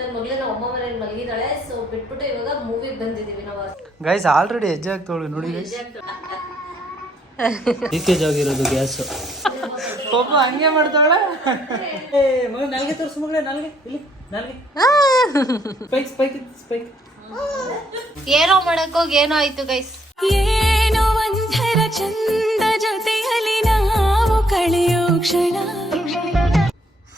ನನ್ನ ಮಗಳೇ ನಮ್ಮ ಅಮ್ಮ ಮನೇಲಿ ಮಲಗಿದಾಳೆ. ಸೊ ಬಿಟ್ಬಿಟ್ಟು ಇವಾಗ ಮೂವಿಗೆ ಬಂದಿದ್ದೀವಿ ನಾವು. ಗೈಸ್ ಆಲ್ರೆಡಿ ಹೆಜ್ಜೆ ಆಗ್ತವಳು ನೋಡಿ ಗೈಸ್. ಲೀಕೇಜ್ ಆಗಿರೋದು ಗ್ಯಾಸ್. ಪಾಪ ಹಂಗೆ ಮಾಡ್ತಾವಳೆ. ಮಗ ನಾಲ್ಗೆ ತೋರಿಸು ಮಗಳೇ, ನಾಲ್ಗೆ ಇಲ್ಲಿ ನಾಲ್ಗೆ. Spike spike spike. ಏನೋ ಮಾಡಕ್ಕೋಗಿ ಏನೋ ಆಯ್ತು ಗೈಸ್. ಏನೋ ಒಂಥರ ಚಂದ ಜೊತೆಯಲ್ಲಿ ನಾವು ಕಳೆಯೋ ಕ್ಷಣ.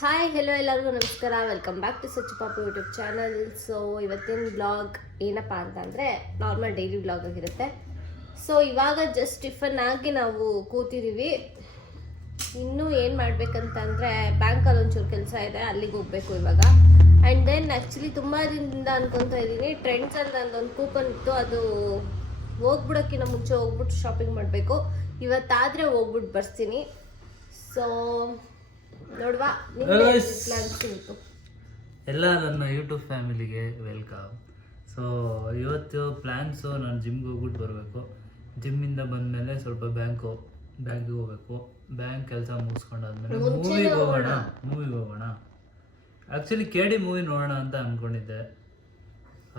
ಹಾಯ್ ಹೆಲೋ ಎಲ್ಲರಿಗೂ ನಮಸ್ಕಾರ. ವೆಲ್ಕಮ್ ಬ್ಯಾಕ್ ಟು ಸಚ್ ಪಾಪು ಯೂಟ್ಯೂಬ್ ಚಾನಲ್. ಸೊ ಇವತ್ತಿನ ಬ್ಲಾಗ್ ಏನಪ್ಪ ಅಂತಂದರೆ ನಾರ್ಮಲ್ ಡೈಲಿ ಬ್ಲಾಗ್ ಆಗಿರುತ್ತೆ. ಸೊ ಇವಾಗ ಜಸ್ಟ್ ಟಿಫನ್ ಆಗಿ ನಾವು ಕೂತಿದ್ದೀವಿ. ಇನ್ನೂ ಏನು ಮಾಡಬೇಕಂತಂದರೆ ಬ್ಯಾಂಕಲ್ಲಿ ಒಂಚೂರು ಕೆಲಸ ಇದೆ, ಅಲ್ಲಿಗೆ ಹೋಗಬೇಕು ಇವಾಗ. ಆ್ಯಂಡ್ ದೆನ್ ಆ್ಯಕ್ಚುಲಿ ತುಂಬ ದಿನದಿಂದ ಅನ್ಕೊತಾ ಇದ್ದೀನಿ, ಟ್ರೆಂಡ್ಸಲ್ಲಿ ನಂದೊಂದು ಕೂಪನ್ ಇತ್ತು, ಅದು ಹೋಗ್ಬಿಡೋಕ್ಕಿಂತ ಮುಂಚೆ ಹೋಗ್ಬಿಟ್ಟು ಶಾಪಿಂಗ್ ಮಾಡಬೇಕು. ಇವತ್ತಾದರೆ ಹೋಗ್ಬಿಟ್ಟು ಬರ್ತೀನಿ. ಸೊ ನೋಡುವ ಪ್ಲಾನ್ಸ್ ಇತ್ತು. ಎಲ್ಲ ನನ್ನ ಯೂಟ್ಯೂಬ್ ಫ್ಯಾಮಿಲಿಗೆ ವೆಲ್ಕಮ್. ಸೊ ಇವತ್ತು ಪ್ಲ್ಯಾನ್ಸು ನಾನು ಜಿಮ್ಗೆ ಹೋಗ್ಬಿಟ್ಟು ಬರಬೇಕು. ಜಿಮ್ಮಿಂದ ಬಂದಮೇಲೆ ಸ್ವಲ್ಪ ಬ್ಯಾಂಕಿಗೆ ಹೋಗಬೇಕು. ಬ್ಯಾಂಕ್ ಕೆಲಸ ಮುಗಿಸ್ಕೊಂಡಾದ್ಮೇಲೆ ಮೂವಿಗೆ ಹೋಗೋಣ. ಆ್ಯಕ್ಚುಲಿ KD ಮೂವಿ ನೋಡೋಣ ಅಂತ ಅಂದ್ಕೊಂಡಿದ್ದೆ.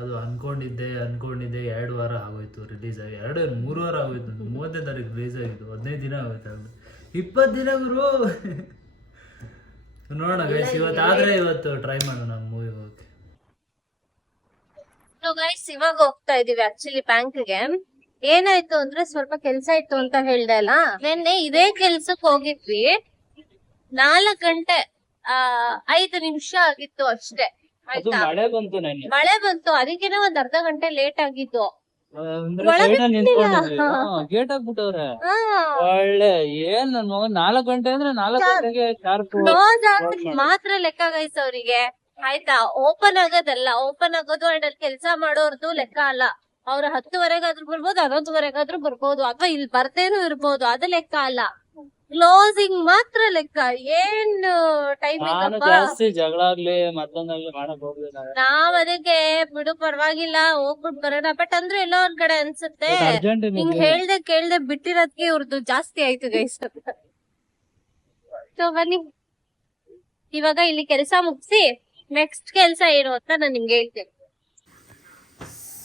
ಅದು ಅಂದ್ಕೊಂಡಿದ್ದೆ 2 ವಾರ ಆಗೋಯ್ತು ರಿಲೀಸ್ ಆಗಿ. 3 ವಾರ ಆಗೋಯ್ತು. 30ನೇ ತಾರೀಕು ರಿಲೀಸ್ ಆಗಿದ್ದು, 15 ದಿನ ಆಗೋಯ್ತು. 20 ದಿನ ಗುರು. ನೋಡೋಣ ಗೈಸ್, ಇವತ್ತು ಟ್ರೈ ಮಾಡೋಣ ಮೂವಿಗೆ ಹೋಗಕ್ಕೆ. ಗೈಸ್ ಇವಾಗ ಹೋಗ್ತಾ ಇದೀವಿ ಆಕ್ಚುಲಿ ಬ್ಯಾಂಕ್ಗೆ. ಏನಾಯ್ತು ಅಂದ್ರೆ ಸ್ವಲ್ಪ ಕೆಲ್ಸ ಇತ್ತು ಅಂತ ಹೇಳ್ದೆ ಅಲ್ಲ, ನಿನ್ನೆ ಇದೇ ಕೆಲ್ಸಕ್ಕೆ ಹೋಗಿದ್ವಿ. 4 ಗಂಟೆ 5 ನಿಮಿಷ ಆಗಿತ್ತು ಅಷ್ಟೇ. ಆಯ್ತಾ, ಮಳೆ ಬಂತು, ಅದಕ್ಕೇನೆ ಒಂದ್ ಅರ್ಧ ಗಂಟೆ ಲೇಟ್ ಆಗಿದ್ದು. ಗೇಟ್ ಹಾಕ್ಬಿಟ್ಟವ್ರೆ. ಒಳ್ಳೆ ಏನ್ ನನ್ ಮಗ 4 ಗಂಟೆ ಅಂದ್ರೆ 4 ಗಂಟೆಗೆ ಮಾತ್ರ ಲೆಕ್ಕ ಗೈಸ್ ಅವರಿಗೆ. ಆಯ್ತಾ, ಓಪನ್ ಆಗೋದಲ್ಲ, ಓಪನ್ ಆಗೋದು ಅಂಡ್ ಅಲ್ಲಿ ಕೆಲಸ ಮಾಡೋರ್ದು ಲೆಕ್ಕ ಅಲ್ಲ. ಅವ್ರ 10ವರೆಗಾದ್ರೂ ಬರ್ಬೋದು, 11ವರೆಗಾದ್ರೂ ಬರ್ಬೋದು, ಅಥವಾ ಇಲ್ಲಿ ಬರ್ತೇನೂ ಇರ್ಬೋದು, ಅದು ಲೆಕ್ಕ ಅಲ್ಲ. ಕ್ಲೋಸಿಂಗ್ ಮಾತ್ರ ಲೆಕ್ಕ. ಏನ್ ಟೈಮಿಂಗ್ ಜಾಸ್ತಿ ಜಗಳ ಆಗ್ಲಿ ಮತ್ತೊಂದಾಗ್ಲಿ ಮಾಡಕ್ ಹೋಗ್ಲಿಲ್ಲ. ನಾವ್ ಅದಕ್ಕೆ ಬಿಡು ಪರವಾಗಿಲ್ಲ ಹೋಗ್ಬಿಟ್ ಬರೋಣ. ಬಟ್ ಅಂದ್ರೆ ಎಲ್ಲೋ ಒಂದ್ ಕಡೆ ಅನ್ಸುತ್ತೆ ಹಿಂಗ್ ಹೇಳ್ದೆ ಕೇಳ್ದೆ ಬಿಟ್ಟಿರೋದ್ಗೆ ಇವ್ರದ್ದು ಜಾಸ್ತಿ ಆಯ್ತು ಗೈಸ್. ಸೊ ಬನ್ನಿ ಇವಾಗ ಇಲ್ಲಿ ಕೆಲಸ ಮುಗಿಸಿ ನೆಕ್ಸ್ಟ್ ಕೆಲಸ ಏನು ಅಂತ ನಾನು ನಿಮ್ಗೆ ಹೇಳ್ತೇನೆ.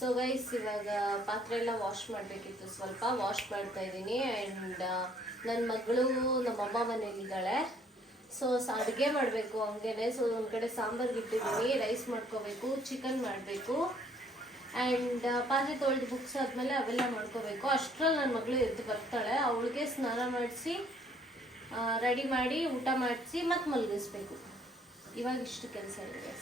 ಸೊ ಗೈಸ್ ಇವಾಗ ಪಾತ್ರೆ ಎಲ್ಲ ವಾಶ್ ಮಾಡ್ಬೇಕಿತ್ತು, ಸ್ವಲ್ಪ ವಾಶ್ ಮಾಡ್ತಾ ಇದ್ದೀನಿ. ಅಂಡ್ ನನ್ನ ಮಗಳು ನಮ್ಮಮ್ಮ ಮನೇಲಿದ್ದಾಳೆ. ಸೊ ಅಡುಗೆ ಮಾಡಬೇಕು ಹಂಗೇನೆ. ಸೊ ಒಂದು ಕಡೆ ಸಾಂಬಾರ್ಗೆ ಇಟ್ಟಿದ್ದೀನಿ, ರೈಸ್ ಮಾಡ್ಕೋಬೇಕು, ಚಿಕನ್ ಮಾಡಬೇಕು. ಆ್ಯಂಡ್ ಪಾತ್ರೆ ತೊಳೆದು ಬುಕ್ಸ್ ಆದಮೇಲೆ ಅವೆಲ್ಲ ಮಾಡ್ಕೋಬೇಕು. ಅಷ್ಟರಲ್ಲಿ ನನ್ನ ಮಗಳು ಎದ್ದು ಬರ್ತಾಳೆ. ಅವಳಿಗೆ ಸ್ನಾನ ಮಾಡಿಸಿ ರೆಡಿ ಮಾಡಿ ಊಟ ಮಾಡಿಸಿ ಮತ್ತೆ ಮಲಗಿಸ್ಬೇಕು. ಇವಾಗ ಇಷ್ಟು ಕೆಲಸ ಇದೆ.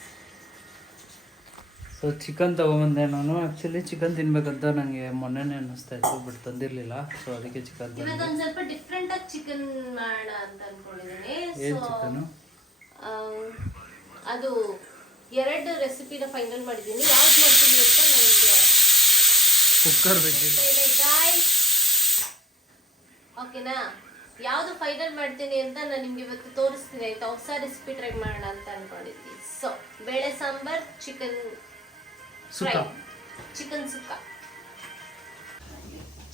ಸೊ ಚಿಕನ್ ತಗೊಂಬಂದೆ ನಾನು. ಆ್ಯಕ್ಚುಲಿ ಚಿಕನ್ ತಿನ್ಬೇಕಂತ ನನಗೆ ಮೊನ್ನೆನೇ ಅನ್ನಿಸ್ತಾ ಇತ್ತು, ಬಟ್ ತಂದಿರಲಿಲ್ಲ. ಸೊ ಅದಕ್ಕೆ ಚಿಕನ್ ಇವಾಗ ಒಂದು ಸ್ವಲ್ಪ ಡಿಫ್ರೆಂಟ್ ಆಗಿ ಚಿಕನ್ ಮಾಡೋಣ ಅಂತ ಅನ್ಕೊಂಡಿದ್ದೀನಿ. ಏನು ಚಿಕನು? ಅದು 2 ರೆಸಿಪಿನ ಫೈನಲ್ ಮಾಡಿದ್ದೀನಿ. ಯಾವ್ದು ಮಾಡ್ತೀನಿ ಅಂತ ನನಗೆ ಕುಕ್ಕರ್ ಬೇಕಿದೆ ಗಾಯ್ಸ್. ಓಕೆನಾ, ಯಾವ್ದು ಫೈನಲ್ ಮಾಡ್ತೀನಿ ಅಂತ ನಾನು ನಿಮ್ಗೆ ಇವತ್ತು ತೋರಿಸ್ತೀನಿ. ಆಯ್ತಾ, ಹೊಸ ರೆಸಿಪಿ ಟ್ರೈ ಮಾಡೋಣ ಅಂತ ಅನ್ಕೊಂಡಿದ್ದೀನಿ. ಸೊ ಬೇಳೆ ಸಾಂಬಾರ್, ಚಿಕನ್ ಫ್ರೈ, ಚಿಕನ್ ಸುಕ್ಕ.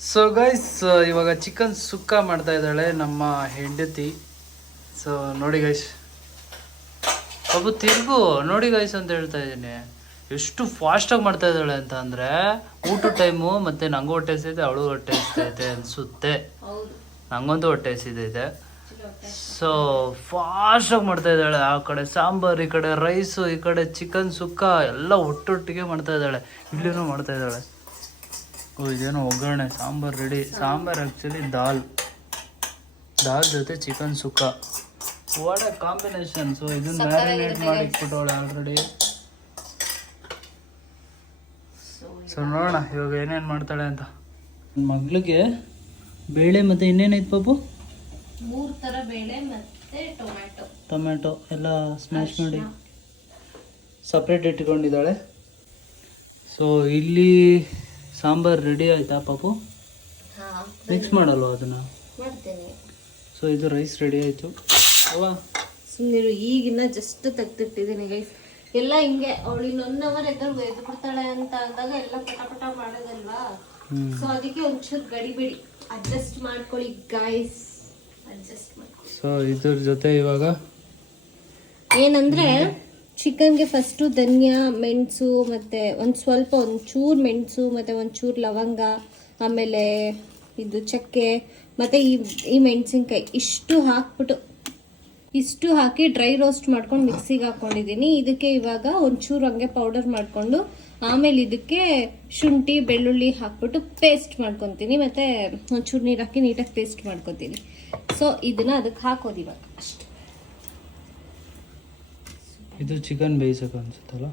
ಸೊ ಗೈಸ್ ಇವಾಗ ಚಿಕನ್ ಸುಕ್ಕ ಮಾಡ್ತಾ ಇದ್ದಾಳೆ ನಮ್ಮ ಹೆಂಡತಿ. ಸೊ ನೋಡಿ ಗೈಸ್, ಒಬ್ಬ ತಿರ್ಗು ನೋಡಿ ಗೈಸ್ ಅಂತ ಹೇಳ್ತಾ ಇದ್ದೀನಿ. ಎಷ್ಟು ಫಾಸ್ಟಾಗಿ ಮಾಡ್ತಾ ಇದ್ದಾಳೆ ಅಂತ ಅಂದರೆ, ಊಟ ಟೈಮು ಮತ್ತು ನಂಗೂ ಹೊಟ್ಟೆ ಹಸಿದೆ, ಅವಳು ಹೊಟ್ಟೆ ಹಸಿತೈತೆ ಅನಿಸುತ್ತೆ. ನಂಗಂತೂ ಹೊಟ್ಟೆ ಹಸಿದೈತೆ. ಸೊ ಫಾಸ್ಟಾಗಿ ಮಾಡ್ತಾ ಇದ್ದಾಳೆ. ಆ ಕಡೆ ಸಾಂಬಾರು, ಈ ಕಡೆ ರೈಸು, ಈ ಕಡೆ ಚಿಕನ್ ಸುಕ್ಕ ಎಲ್ಲ ಒಟ್ಟೊಟ್ಟಿಗೆ ಮಾಡ್ತಾ ಇದ್ದಾಳೆ. ಇಲ್ಲಿನೂ ಮಾಡ್ತಾ ಇದ್ದಾಳೆ. ಓ ಇದೇನೋ ಒಗ್ಗರಣೆ, ಸಾಂಬಾರು ರೆಡಿ. ಸಾಂಬಾರು ಆ್ಯಕ್ಚುಲಿ ದಾಲ್ ಜೊತೆ chicken sukka, what A combination. So ಇದನ್ನ ಮ್ಯಾರಿನೇಟ್ ಮಾಡಿ ಇಟ್ಬಿಟ್ಟವಳೆ ಆಲ್ರೆಡಿ. ಸೊ ನೋಡೋಣ ಇವಾಗ ಏನೇನು ಮಾಡ್ತಾಳೆ ಅಂತ. ಮಗಳಿಗೆ ಬೇಳೆ ಮತ್ತು ಇನ್ನೇನೈತೆ ಪಾಪು? 3 ಥರ ಬೇಳೆ ಮತ್ತೆ ಟೊಮ್ಯಾಟೊ ಎಲ್ಲ ಸ್ಮ್ಯಾಶ್ ಮಾಡಿ ಸಪ್ರೇಟ್ ಇಟ್ಕೊಂಡಿದ್ದಾಳೆ. ಸೊ ಇಲ್ಲಿ ಸಾಂಬಾರು ರೆಡಿ ಆಯ್ತಾ ಪಾಪು? ಮಿಕ್ಸ್ ಮಾಡಲ್ವ ಅದನ್ನು? ಮಾಡ್ತೇನೆ. ಸೊ ಇದು ರೈಸ್ ರೆಡಿ ಆಯಿತು. ಅವಾ ಸುಮ್ಮನಿರು, ಈಗಿನ ಜಸ್ಟ್ ತೆಗ್ದಿಟ್ಟಿದ್ದೀನಿ ಗೈಸ್. ಎಲ್ಲ ಹಿಂಗೆ ಅವಳು ಇನ್ನೊಂದು ಅವರ್ ಎದ್ದು ಬಿಡ್ತಾಳೆ ಅಂತ ಅಂದಾಗ ಎಲ್ಲ ಪಟ ಮಾಡೋದಲ್ವಾ. ಸೊ ಅದಕ್ಕೆ ಒಂಚೂರು ಗಡಿಬಿಡಿ ಅಡ್ಜಸ್ಟ್ ಮಾಡ್ಕೊಳ್ಳಿ ಗೈಸ್, ಅಡ್ಜಸ್ಟ್ ಮಾಡ್ಕೊಳ್ಳಿ. ಸೊ ಇದ್ರ ಜೊತೆ ಇವಾಗ ಏನಂದ್ರೆ ಚಿಕನ್ಗೆ ಫಸ್ಟು ಧನಿಯಾ ಮೆಣಸು ಮತ್ತು ಒಂಚೂರು ಮೆಣಸು ಮತ್ತು ಒಂಚೂರು ಲವಂಗ, ಆಮೇಲೆ ಇದು ಚಕ್ಕೆ ಮತ್ತು ಈ ಮೆಣಸಿನ್ಕಾಯಿ ಇಷ್ಟು ಹಾಕಿ ಡ್ರೈ ರೋಸ್ಟ್ ಮಾಡ್ಕೊಂಡು ಮಿಕ್ಸಿಗೆ ಹಾಕ್ಕೊಂಡಿದ್ದೀನಿ. ಇದಕ್ಕೆ ಇವಾಗ ಒಂಚೂರು ಹಂಗೆ ಪೌಡರ್ ಮಾಡಿಕೊಂಡು ಆಮೇಲೆ ಇದಕ್ಕೆ ಶುಂಠಿ ಬೆಳ್ಳುಳ್ಳಿ ಹಾಕ್ಬಿಟ್ಟು ಪೇಸ್ಟ್ ಮಾಡ್ಕೊತೀನಿ, ಮತ್ತು ಒಂಚೂರು ನೀರು ಹಾಕಿ ನೀಟಾಗಿ ಪೇಸ್ಟ್ ಮಾಡ್ಕೊತೀನಿ. ಸೊ ಇದನ್ನು ಅದಕ್ಕೆ ಹಾಕೋದು ಇವಾಗ ಅಷ್ಟೇ. ಇದು ಚಿಕನ್ ಬೇಯಿಸೋಕೆ ಅನ್ಸುತ್ತಲ್ಲ.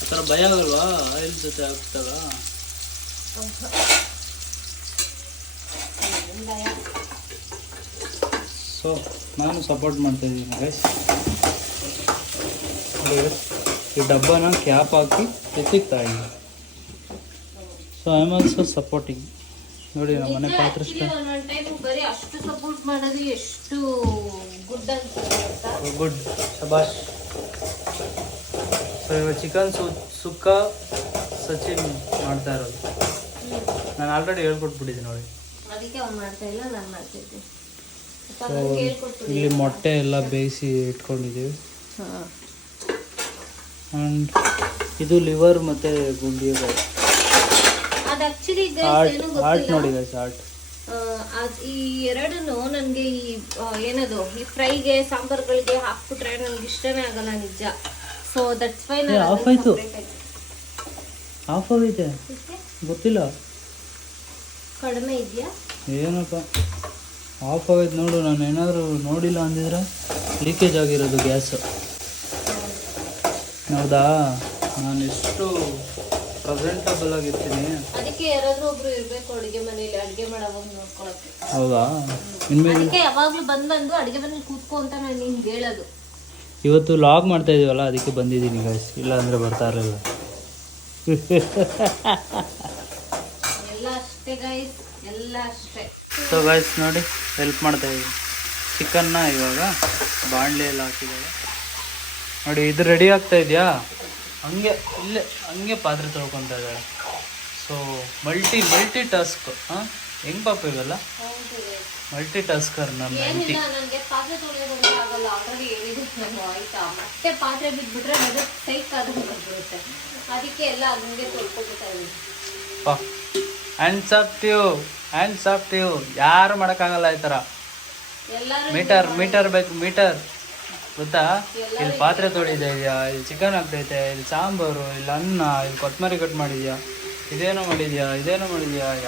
ಆ ಥರ ಭಯ ಆಗಲ್ವಾ ಆಯಿಲ್ ಜೊತೆ ಹಾಕ್ತಾಗ? ಸೊ ನಾನು ಸಪೋರ್ಟ್ ಮಾಡ್ತಾ ಇದ್ದೀನಿ ಗೈಸ್. ಈ ಡಬ್ಬನ ಕ್ಯಾಪ್ ಹಾಕಿ ಎತ್ತಿಕ್ತಾ ಇದ್ದೀನಿ. So I am also supporting. ನೋಡಿ ನಮ್ಮ ಮನೆ ಪಾತ್ರ ಬರೀ ಅಷ್ಟು ಸಪೋರ್ಟ್ ಮಾಡೋದು ಎಷ್ಟು ಗುಡ್ ಶಬಾಷ್. ಸೊ ಇವಾಗ ಚಿಕನ್ ಸುಕ್ಕ ಸಚಿನ್ ಮಾಡ್ತಾ ಇರೋದು. ನಾನು ಆಲ್ರೆಡಿ ಹೇಳ್ಕೊಟ್ಬಿಟ್ಟಿದ್ದೀನಿ ನೋಡಿ. ಅದಕ್ಕೆ ಅವ್ನು ಮಾಡ್ತಾ ಇಲ್ಲ, ನಾನು ಮಾಡ್ತಿದ್ದೆ. ಇಲ್ಲಿ ಮೊಟ್ಟೆ ಎಲ್ಲ ಬೇಯಿಸಿ ಇಟ್ಕೊಂಡಿದ್ದೀವಿ. ಆ್ಯಂಡ್ ಇದು ಲಿವರ್ ಮತ್ತು ಗುಂಡಿಕಾಯಿ. ಅದು ಆಕ್ಚುಲಿ ಹಾರ್ಟ್ ನೋಡಿ ಗೈಸ್, ಹಾರ್ಟ್. ಈ ಎರಡನ್ನು ನನಗೆ ಏನದು ಈ ಫ್ರೈಗೆ ಸಾಂಬಾರ್ಗಳಿಗೆ ಹಾಕ್ಬಿಟ್ರೆ ನನಗೆ ಇಷ್ಟನೇ ಆಗಲ್ಲ ನಿಜ. ಸೊ ದಟ್ಸ್ ವೈ ನಾನು ಆಫ್ ಆಗೈತೆ ಗೊತ್ತಿಲ್ಲ. ಕಡಿಮೆ ಇದೆಯಾ ಏನಪ್ಪ ಆಫ್ ಆಗೈತೆ ನೋಡು. ನಾನು ಏನಾದರೂ ನೋಡಿಲ್ಲ ಅಂದಿದ್ರೆ ಲೀಕೇಜ್ ಆಗಿರೋದು ಗ್ಯಾಸು. ಹೌದಾ, ನಾನು ಎಷ್ಟು ಪ್ರೆಸೆಂಟಬಲ್ ಆಗಿರ್ತೀನಿ. ಅದಕ್ಕೆ ಯಾರಾದ್ರೂ ಒಬ್ರು ಇರ್ಬೇಕು ಅಡುಗೆ ಮನೇಲಿ, ಅಡುಗೆ ಮಾಡೋವಾಗ ನೋಡ್ಕೊಳಕ್ಕೆ. ಹೌದಾ, ಇನ್ಮೇಲೆ ಅದಕ್ಕೆ ಯಾವಾಗ್ಲೂ ಬಂದು ಅಡುಗೆ ಮನೇಲಿ ಕೂತ್ಕೊ ಅಂತ ನಾನು ನಿಂಗೆ ಹೇಳೋದು. ಇವತ್ತು ಲಾಗ್ ಮಾಡ್ತಾ ಇದೀವಲ್ಲ ಅದಕ್ಕೆ ಬಂದಿದ್ದೀನಿ ಗೈಸ್, ಇಲ್ಲ ಅಂದರೆ ಬರ್ತಾ ಇರಲಿಲ್ಲ. ಎಲ್ಲ ಅಷ್ಟೇ ಗೈಸ್, ಎಲ್ಲ ಅಷ್ಟೇ. ಸೊ ಗೈಸ್ ನೋಡಿ ಹೆಲ್ಪ್ ಮಾಡ್ತಾ ಇದ್ದೀವಿ. ಚಿಕನ್ನ ಇವಾಗ ಬಾಣಲೆಯಲ್ಲಿ ಹಾಕಿದ್ದಾರೆ ನೋಡಿ. ಇದು ರೆಡಿ ಆಗ್ತಾ ಇದೆಯಾ? ಹಂಗೆ ಇಲ್ಲೇ ಹಂಗೆ ಪಾತ್ರೆ ತೊಳ್ಕೊತಾ ಇದ್ದಾಳೆ. So multi task. ಹಾಂ, ಹೆಂಗೆ ಪಾಪ ಇವೆಲ್ಲ ಮಲ್ಟಿ ಟಾಸ್ಕರ್ ನನ್ನ ಹೆಂಡತಿ. ನನಗೆ ಪಾತ್ರೆ ತೊಳೆಯೋದಂದ್ರೆ ಆಗಲ್ಲ, ಆಲ್ರೆಡಿ ಹೇಳಿದ್ರು ನಾನು. ಆಯ್ತಾ, ಮತ್ತೆ ಪಾತ್ರೆ ಬಿಟ್ಬಿಟ್ರೆ ಅದು ಸೈಕ್ ಆದಂಗೆ ಬಂದ್ಬಿಡುತ್ತೆ. ಅದಕ್ಕೆ ಎಲ್ಲ ಹಂಗೆ ತೊಳ್ಕೊಳ್ತಾ ಇದ್ದೀನಿ. ಹ್ಯಾಂಡ್ಸ್ ಆಫ್ ಟ್ಯೂ ಯಾರು ಮಾಡೋಕ್ಕಾಗಲ್ಲ ಈ ಥರ. ಮೀಟರ್ ಬೇಕು, ಮೀಟರ್ ಗೊತ್ತಾ? ಇಲ್ಲಿ ಪಾತ್ರೆ ತೊಳಿತಾ ಇದೆಯಾ, ಇಲ್ಲಿ ಚಿಕನ್ ಆಗ್ತೈತೆ, ಇಲ್ಲಿ ಸಾಂಬಾರು, ಇಲ್ಲಿ ಅನ್ನ, ಇಲ್ಲಿ ಕೊತ್ತಂಬರಿ ಕಟ್ ಮಾಡಿದ್ಯಾ, ಇದೇನೋ ಮಾಡಿದ್ಯಾ,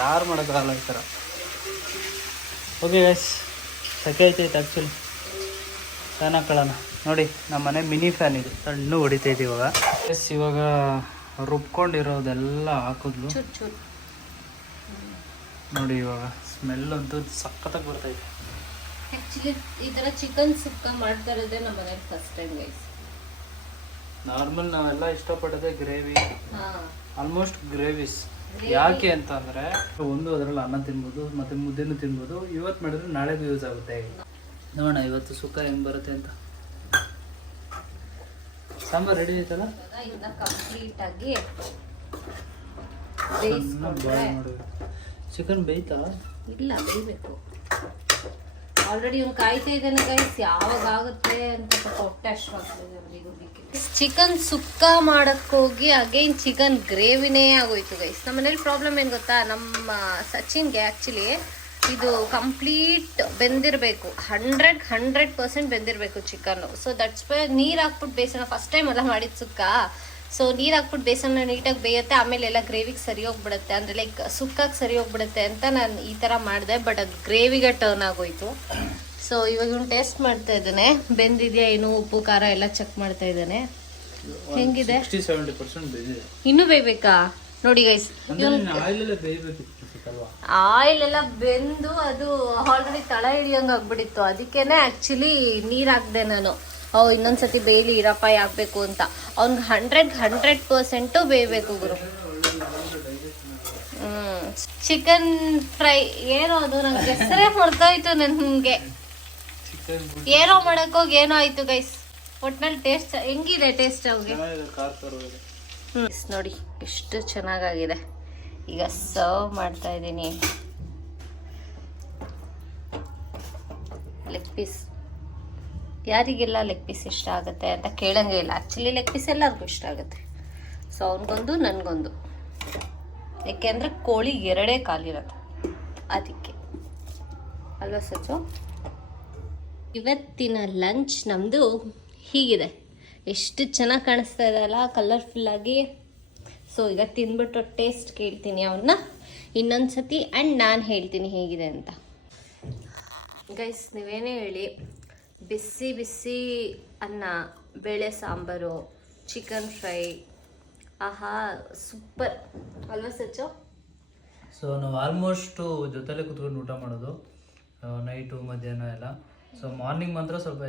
ಯಾರು ಮಾಡೋಕ್ಕಾಗಲ್ಲ ಈ ಥರ. ಓಕೆ ಗೈಸ್, ಸೆಕೆ ಐತೈತೆ ಆ್ಯಕ್ಚುಲಿ. ಫ್ಯಾನ್ ಹಾಕೊಳ್ಳೋಣ ನೋಡಿ. ನಮ್ಮ ಮನೆ ಮಿನಿ ಫ್ಯಾನ್ ಇದು, ಸಣ್ಣ ಹೊಡಿತೈತೆ ಇವಾಗ. ಎಸ್, ಇವಾಗ ರುಬ್ಕೊಂಡಿರೋದೆಲ್ಲ ಹಾಕಿದ್ಲು ನೋಡಿ. ಇವಾಗ ಸ್ಮೆಲ್ ಅಂತೂ ಸಖತ್ತಾಗಿ ಬರ್ತೈತೆ. ಆಕ್ಚುಲಿ ಈ ತರ ಚಿಕನ್ ಸುಕ್ಕ ಮಾಡ್ತಾ ಇರೋದೇ ನಮ್ಮ ಮನೇಲಿ ಫಸ್ಟ್ ಟೈಮ್ ಗೈಸ್. ನಾರ್ಮಲ್ ನಾವೆಲ್ಲ ಇಷ್ಟಪಡೋದೇ ಗ್ರೇವಿ, ಆಲ್ಮೋಸ್ಟ್ ಗ್ರೇವಿಸ್. ಯಾಕೆ ಅಂತ ಅಂದರೆ ಒಂದು ಅದರಲ್ಲಿ ಅನ್ನ ತಿನ್ಬೋದು ಮತ್ತು ಮುದ್ದೆನೂ ತಿನ್ಬೋದು. ಇವತ್ತು ಮಾಡಿದ್ರೆ ನಾಳೆಗೂ ಯೂಸ್ ಆಗುತ್ತೆ. ನೋಡೋಣ ಇವತ್ತು ಸುಕ್ಕ ಹೆಂಗೆ ಬರುತ್ತೆ ಅಂತ. ಸಾಂಬಾರು ರೆಡಿ ಆಯ್ತಲ್ಲ, ಇನ್ನ ಕಂಪ್ಲೀಟ್ ಆಗಿ ಚಿಕನ್ ಬೇಯ್ತಾ? ಇಲ್ಲ, ಬೇಯಬೇಕು. ಆಲ್ರೆಡಿ ಇವ್ನು ಕಾಯ್ತಾ ಇದ್ದಾನೆ ಗೈಸ್, ಯಾವಾಗ ಆಗುತ್ತೆ ಅಂತ. ಹೊಟ್ಟೆ ಅಷ್ಟವಾಗ್ತದೆ. ಚಿಕನ್ ಸುಕ್ಕ ಮಾಡೋಕ್ಕೋಗಿ ಅಗೈನ್ ಚಿಕನ್ ಗ್ರೇವಿನೇ ಆಗೋಯ್ತು ಗೈಸ್. ನಮ್ಮ ಮನೇಲಿ ಪ್ರಾಬ್ಲಮ್ ಏನು ಗೊತ್ತಾ, ನಮ್ಮ ಸಚಿನ್ಗೆ ಆ್ಯಕ್ಚುಲಿ ಇದು ಕಂಪ್ಲೀಟ್ ಬೆಂದಿರಬೇಕು, 100% ಬೆಂದಿರಬೇಕು ಚಿಕನ್ನು. ಸೊ ದಟ್ಸ್ ವೈ ನೀರು ಹಾಕ್ಬಿಟ್ಟು ಬೇಯಿಸೋಣ. ಫಸ್ಟ್ ಟೈಮ್ ಎಲ್ಲ ಮಾಡಿದ ಸುಕ್ಕ. ಸೊ ನೀರು ಹಾಕ್ಬಿಟ್ಟು ಬೇಯಿಸೋಣ, ನೀಟಾಗಿ ಬೇಯುತ್ತೆ, ಆಮೇಲೆ ಎಲ್ಲ ಗ್ರೇವಿಗೆ ಸರಿ ಹೋಗ್ಬಿಡುತ್ತೆ, ಅಂದರೆ ಲೈಕ್ ಸುಕ್ಕಕ್ಕೆ ಸರಿ ಹೋಗ್ಬಿಡುತ್ತೆ ಅಂತ ನಾನು ಈ ಥರ ಮಾಡಿದೆ. ಬಟ್ ಅದು ಗ್ರೇವಿಗೆ ಟರ್ನ್ ಆಗೋಯ್ತು. ಸೊ ಇವಾಗ ಇವ್ನು ಟೇಸ್ಟ್ ಮಾಡ್ತಾ ಇದ್ದಾನೆ, ಬೆಂದಿದೆಯಾ ಏನು, ಉಪ್ಪು ಖಾರ ಎಲ್ಲ ಚೆಕ್ ಮಾಡ್ತಾ ಇದ್ದಾನೆ. ಹೆಂಗಿದೆ? 60-70% ಬೇಯಿದೆ. ಇನ್ನೂ ಬೇಯಬೇಕಾ ನೋಡಿ ಗೈಸ್. ಆಯಿಲ್ ಎಲ್ಲ ಬೆಂದು ಅದು ಆಲ್ರೆಡಿ ತಳ ಹಿಡಿಯೋಂಗೆ ಆಗ್ಬಿಟ್ಟಿತ್ತು. ಅದಕ್ಕೇನೆ ಆ್ಯಕ್ಚುಲಿ ನೀರು ಹಾಕ್ದೆ ನಾನು. ಇನ್ನೊಂದ್ಸತಿ ಬೇಯಲಿ ಇರಪ್ಪ ಯಾಕಬೇಕು ಅಂತ. ಅವ್ನಿಗೆ 100% ಬೇಯಬೇಕು ಗುರು. ಚಿಕನ್ ಫ್ರೈ ಏನೋ ಅದು ನಂಗೆ ಹೆಸರೇ ಹೊರತೋಯ್ತು ನನಗೆ. ಏನೋ ಮಾಡೋಕ್ಕೋಗಿ ಏನೋ ಆಯ್ತು ಗೈಸ್. ಒಟ್ನಲ್ಲಿ ಟೇಸ್ಟ್ ಹೆಂಗಿದೆ? ಟೇಸ್ಟ್ ಅವ್ರಿಗೆ ನೋಡಿ ಎಷ್ಟು ಚೆನ್ನಾಗಾಗಿದೆ. ಈಗ ಸರ್ವ್ ಮಾಡ್ತಾ ಇದ್ದೀನಿ. Leg piece. ಯಾರಿಗೆಲ್ಲ ಲೆಗ್ ಪೀಸ್ ಇಷ್ಟ ಆಗುತ್ತೆ ಅಂತ ಕೇಳಂಗೆ ಇಲ್ಲ. ಆ್ಯಕ್ಚುಲಿ ಲೆಗ್ ಪೀಸ್ ಎಲ್ಲರಿಗೂ ಇಷ್ಟ ಆಗುತ್ತೆ. ಸೊ ಅವನಿಗೊಂದು ನನಗೊಂದು, ಏಕೆಂದರೆ ಕೋಳಿ 2 ಕಾಲಿರುತ್ತೆ ಅದಕ್ಕೆ ಅಲ್ವಾ ಸಚ್ಚು. ಇವತ್ತಿನ ಲಂಚ್ ನಮ್ಮದು ಹೀಗಿದೆ. ಎಷ್ಟು ಚೆನ್ನಾಗಿ ಕಾಣಿಸ್ತಾ ಇದೆ ಅಲ್ಲ, ಕಲರ್ಫುಲ್ಲಾಗಿ. ಸೊ ಈಗ ತಿಂದ್ಬಿಟ್ಟು ಟೇಸ್ಟ್ ಕೇಳ್ತೀನಿ ಅವನ್ನ ಇನ್ನೊಂದು ಸತಿ, ಆ್ಯಂಡ್ ನಾನು ಹೇಳ್ತೀನಿ ಹೇಗಿದೆ ಅಂತ. ಗೈಸ್ ನೀವೇನೇ ಹೇಳಿ, ಬಿಸಿ ಬಿಸಿ ಅನ್ನ, ಬೇಳೆ ಸಾಂಬಾರು, ಚಿಕನ್ ಫ್ರೈ, ಆಹಾ ಸೂಪರ್ ಅಲ್ವಾ ಸಚ್ಚು. ಸೊ ನಾವು ಆಲ್ಮೋಸ್ಟು ಜೊತೆಲೇ ಕುತ್ಕೊಂಡು ಊಟ ಮಾಡೋದು, ನೈಟು ಮಧ್ಯಾಹ್ನ ಎಲ್ಲ. ಸೊ ಮಾರ್ನಿಂಗ್ ಮಾತ್ರ ಸ್ವಲ್ಪ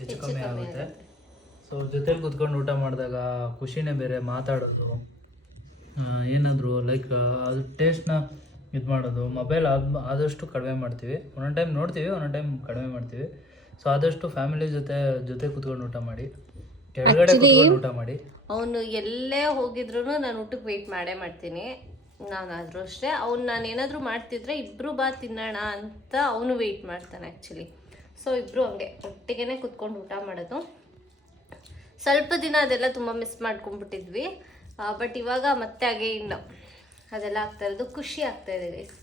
ಹೆಚ್ಚು ಕಮ್ಮಿ ಆಗುತ್ತೆ. ಸೊ ಜೊತೆಲಿ ಕುತ್ಕೊಂಡು ಊಟ ಮಾಡಿದಾಗ ಖುಷಿನೇ ಬೇರೆ. ಮಾತಾಡೋದು, ಏನಾದರೂ ಲೈಕ್ ಅದು ಟೇಸ್ಟ್ನ ಇದು ಮಾಡೋದು. ಮೊಬೈಲ್ ಆದಷ್ಟು ಕಡಿಮೆ ಮಾಡ್ತೀವಿ. ಒಂದೊಂದು ಟೈಮ್ ನೋಡ್ತೀವಿ, ಒಂದೊಂದು ಟೈಮ್ ಕಡಿಮೆ ಮಾಡ್ತೀವಿ. ಸೊ ಆದಷ್ಟು ಫ್ಯಾಮಿಲಿ ಜೊತೆ ಕುತ್ಕೊಂಡು ಊಟ ಮಾಡಿ, ಕೆಳಗಡೆ ಕುತ್ಕೊಂಡು ಊಟ ಮಾಡಿ. ಅವನು ಎಲ್ಲೇ ಹೋಗಿದ್ರು ನಾನು ಊಟಕ್ಕೆ ವೆಯ್ಟ್ ಮಾಡೇ ಮಾಡ್ತೀನಿ. ನಾನಾದರೂ ಅಷ್ಟೇ. ನಾನು ಏನಾದರೂ ಮಾಡ್ತಿದ್ರೆ ಇಬ್ಬರು ಬಾ ತಿನ್ನೋಣ ಅಂತ ಅವನು ವೆಯ್ಟ್ ಮಾಡ್ತಾನೆ ಆ್ಯಕ್ಚುಲಿ. ಸೊ ಇಬ್ಬರು ಹಂಗೆ ಒಟ್ಟಿಗೆ ಕುತ್ಕೊಂಡು ಊಟ ಮಾಡೋದು. ಸ್ವಲ್ಪ ದಿನ ಅದೆಲ್ಲ ತುಂಬ ಮಿಸ್ ಮಾಡ್ಕೊಂಡ್ಬಿಟ್ಟಿದ್ವಿ. ಬಟ್ ಇವಾಗ ಮತ್ತೆ ಅಗೇನ್ ಅದೆಲ್ಲ ಆಗ್ತಾ ಇರೋದು ಖುಷಿ ಆಗ್ತಾ ಇದೆ ಗೈಸ್.